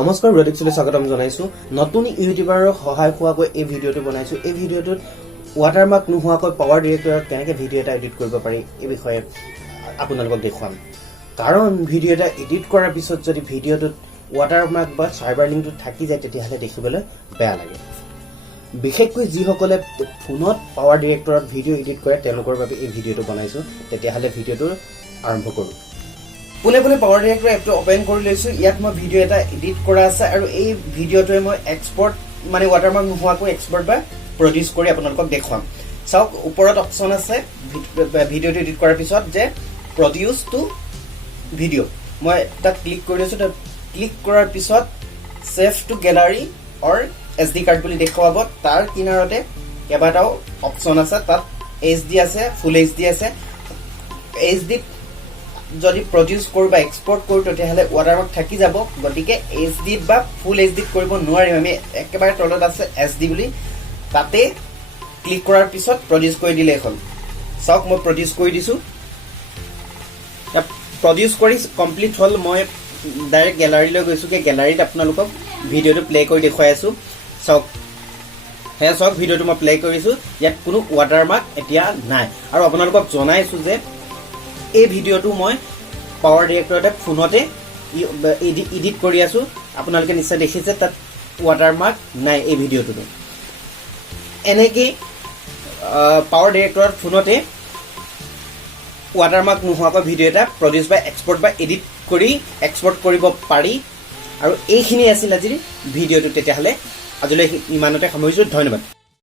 নমস্কাৰ ৰেডিক্সলৈ স্বাগতম জনাইছো নতুন ইউটিউবাৰৰ সহায় হোৱাকৈ এই ভিডিঅটো বনাইছো এই ভিডিঅটোত ৱাটাৰমাৰ্ক নোহোৱাকৈ পাৱাৰ ডিৰেক্টৰত কেনেকৈ ভিডিঅ' এটা এডিট কৰিব পাৰি এই বিষয়ে আপোনালোকক দেখুৱাম কাৰণ ভিডিঅ' এটা এডিট কৰাৰ পিছত যদি ভিডিঅ'টোত ৱাটাৰমাৰ্ক বা চাইবাৰ লিংকটো থাকি যায় তেতিয়াহ'লে দেখিবলৈ বেয়া লাগে বিশেষকৈ যিসকলে ফোনত পাৱাৰ ডিৰেক্টৰত ভিডিঅ' এডিট কৰে তেওঁলোকৰ বাবে এই ভিডিঅ'টো বনাইছো তেতিয়াহ'লে ভিডিঅ'টো আৰম্ভ কৰোঁ পুনে পাৱাৰ ডিৰেক্টৰ এপটো ওপেন কৰি লৈছো ইয়াত মই ভিডিঅ' এটা এডিট কৰা আছে আৰু এই ভিডিঅ'টোৱে মই এক্সপৰ্ট মানে ৱাটাৰমাৰ্ক নোহোৱাকৈ এক্সপৰ্ট বা প্ৰডিউচ কৰি আপোনালোকক দেখুৱাম চাওক ওপৰত অপচন আছে ভিডিঅ'টো এডিট কৰাৰ পিছত যে প্ৰডিউচ টু ভিডিঅ' মই তাত ক্লিক কৰি লৈছো তাত ক্লিক কৰাৰ পিছত save to gallery or SD card বুলি দেখুৱাব তাৰ কিনাৰতে কেইবাটাও অপচন আছে তাত HD আছে ফুল HD আছে HD যদি প্ৰডিউচ কৰো বা এক্সপৰ্ট কৰো তেতিয়াহলে ৱাটাৰমাৰ্ক থাকি যাব গতিকে HD বা ফুল HD কৰিব নোৱাৰিম আমি একেবাৰে তলত আছে SD বুলি তাতে ক্লিক কৰাৰ পিছত প্ৰডিউচ কৰি দিলে হ'ল চাওক মই প্ৰডিউচ কৰি দিছো প্ৰডিউচ কৰি কমপ্লিট হল মই ডাইৰেক্ট গ্যালাৰীলৈ গৈছো যে গ্যালাৰীত আপোনালোকক ভিডিঅ'টো প্লে কৰি দেখুৱাই আছো চাওক হেয়া চাওক ভিডিঅ'টো মই প্লে কৰিছো ইয়াত কোনো ৱাটাৰমাৰ্ক এতিয়া নাই আৰু আপোনালোকক জনাইছো যে এই ভিডিঅ'টো মই পাৱাৰ ডিৰেক্টৰতে ফোনতে এডিট কৰি আছো আপোনালোকে নিশ্চয় দেখিছে তাত ৱাটাৰমাৰ্ক নাই এই ভিডিঅ'টো এনেকৈ পাৱাৰ ডিৰেক্টৰত ফোনতে ৱাটাৰমাৰ্ক নোহোৱাকৈ ভিডিঅ' এটা প্ৰডিউচ বা এক্সপৰ্ট বা এডিট কৰি এক্সপৰ্ট কৰিব পাৰি আৰু এইখিনি আছিল আজিৰ ভিডিঅ'টো তেতিয়াহ'লে আজিলৈ ইমানতে সামৰিছো ধন্যবাদ